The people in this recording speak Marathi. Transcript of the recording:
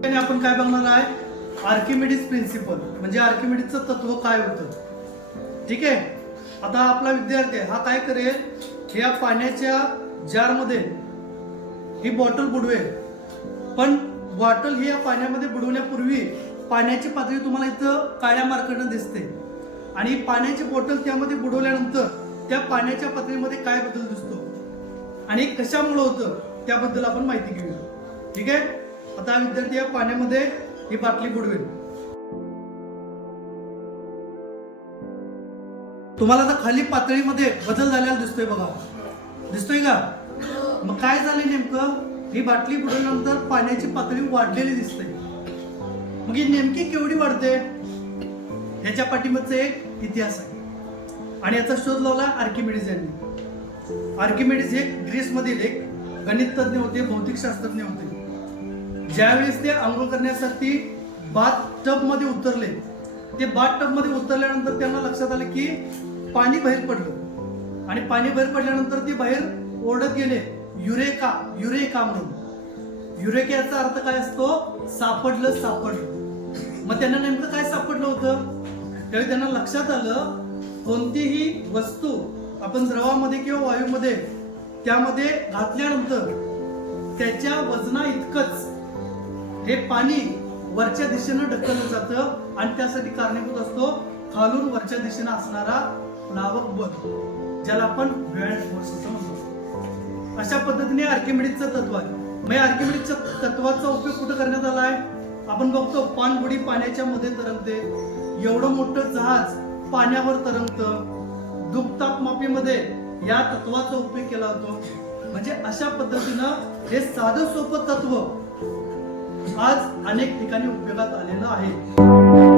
आपण काय बघणार आहे, आर्किमिडीज प्रिन्सिपल म्हणजे आर्किमिडीजचं तत्व काय होतं. ठीक आहे. आता आपला विद्यार्थी हा काय करेल, या पाण्याच्या जारमध्ये ही बॉटल बुडवेल, पण बॉटल ही या पाण्यामध्ये बुडवण्यापूर्वी पाण्याची पातळी तुम्हाला इथं काळ्या मार्काने दिसते आणि पाण्याची बॉटल त्यामध्ये बुडवल्यानंतर त्या पाण्याच्या पातळीमध्ये काय बदल दिसतो आणि कशामुळे होतं त्याबद्दल आपण माहिती घेऊया. ठीक आहे. आता विद्यार्थी या पाण्यामध्ये ही बाटली बुडवेल. तुम्हाला आता खाली पातळीमध्ये बदल झालेला दिसतोय बघा, दिसतोय का? मग काय झालंय नेमकं, ही बाटली बुडवल्यानंतर पाण्याची पातळी वाढलेली दिसते. मग ही नेमकी केवढी वाढते ह्याच्या पाठीमागचा एक इतिहास आहे आणि याचा शोध लावला आर्किमिडीज यांनी. आर्किमिडीज हे ग्रीसमधील एक गणित तज्ञ होते, भौतिक शास्त्रज्ञ होते. ज्यावेळेस ते आंघोळ करण्यासाठी बाथ टब मध्ये उतरले, ते बाथ टब मध्ये उतरल्यानंतर त्यांना लक्षात आलं की पाणी बाहेर पडलं आणि पाणी बाहेर पडल्यानंतर ते बाहेर ओरडत गेले, युरेका युरेका म्हणून. युरेका याचा अर्थ काय असतो, सापडलं सापडलं. मग त्यांना नेमकं काय सापडलं होतं, त्यावेळी त्यांना लक्षात आलं कोणतीही वस्तू आपण द्रवामध्ये किंवा वायूमध्ये त्यामध्ये घातल्यानंतर त्याच्या वजना इतकंच हे पाणी वरच्या दिशेनं ढकललं जातं आणि त्यासाठी कारणीभूत असतो खालून वरच्या दिशेनं असणारा प्लावक बल, ज्याला आपण बुओयंट फोर्स असं म्हणतो. अशा पद्धतीने आर्किमिडीजचं तत्व आहे. मग आर्किमिडीजच्या तत्वाचा उपयोग कुठं करण्यात आला आहे, आपण बघतो पाणबुडी पाण्याच्या मध्ये तरंगते, एवढं मोठं जहाज पाण्यावर तरंगतं, दुपतापमापीमध्ये या तत्वाचा उपयोग केला होतो. म्हणजे अशा पद्धतीनं हे साधं सोपं तत्व आज अनेक ठिकाणी उपयोगात आलेलं आहे.